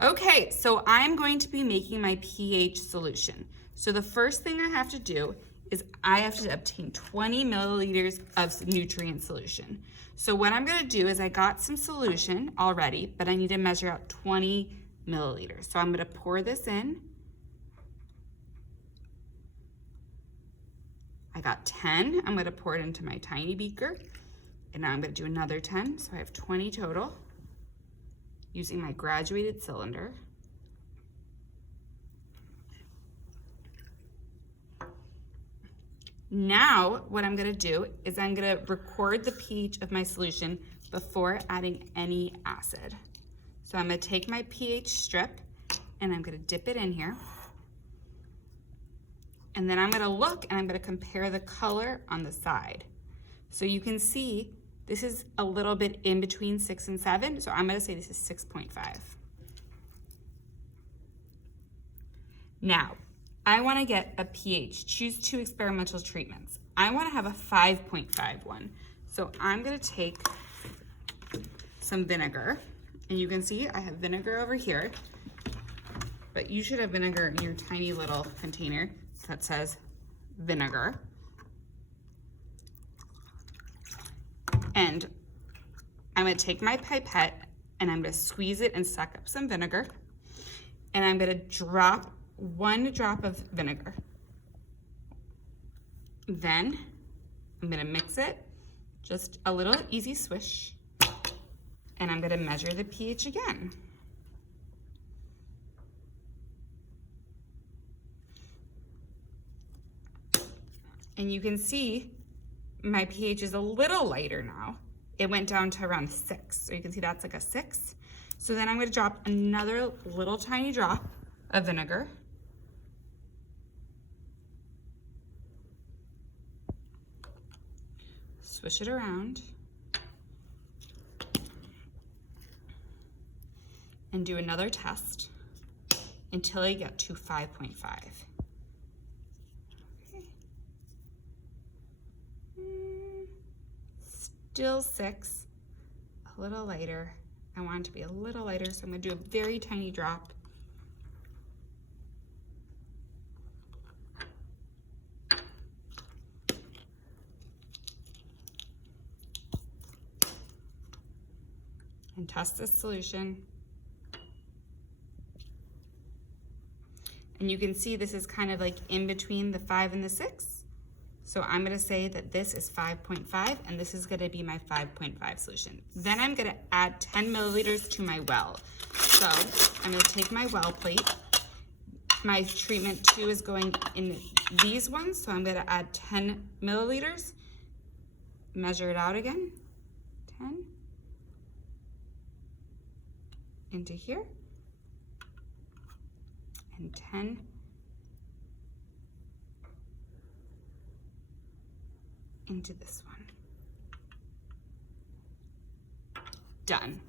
Okay, so I'm going to be making my pH solution. So the first thing I have to do is I have to obtain 20 milliliters of nutrient solution. So what I'm gonna do is I got some solution already, but I need to measure out 20 milliliters. So I'm gonna pour this in. I got 10, I'm gonna pour it into my tiny beaker. And now I'm gonna do another 10, so I have 20 total, using my graduated cylinder. Now, what I'm gonna do is I'm gonna record the pH of my solution before adding any acid. So I'm gonna take my pH strip and I'm gonna dip it in here. And then I'm gonna look and I'm gonna compare the color on the side. So you can see this is a little bit in between 6 and 7, so I'm gonna say this is 6.5. Now, I wanna get a pH, choose 2 experimental treatments. I wanna have a 5.5 one. So I'm gonna take some vinegar, and you can see I have vinegar over here, but you should have vinegar in your tiny little container that says vinegar. And I'm gonna take my pipette and I'm gonna squeeze it and suck up some vinegar. And I'm gonna drop 1 drop of vinegar. Then I'm gonna mix it, just a little easy swish. And I'm gonna measure the pH again. And you can see my pH is a little lighter now. It went down to around 6. So you can see that's like a 6. So then I'm gonna drop another little tiny drop of vinegar. Swish it around. And do another test until I get to 5.5. Still 6, a little lighter. I want it to be a little lighter, so I'm gonna do a very tiny drop. And test this solution. And you can see this is kind of like in between the 5 and the 6. So I'm gonna say that this is 5.5 and this is gonna be my 5.5 solution. Then I'm gonna add 10 milliliters to my well. So I'm gonna take my well plate. My treatment 2 is going in these ones, so I'm gonna add 10 milliliters. Measure it out again, 10. Into here, and 10 into this one. Done.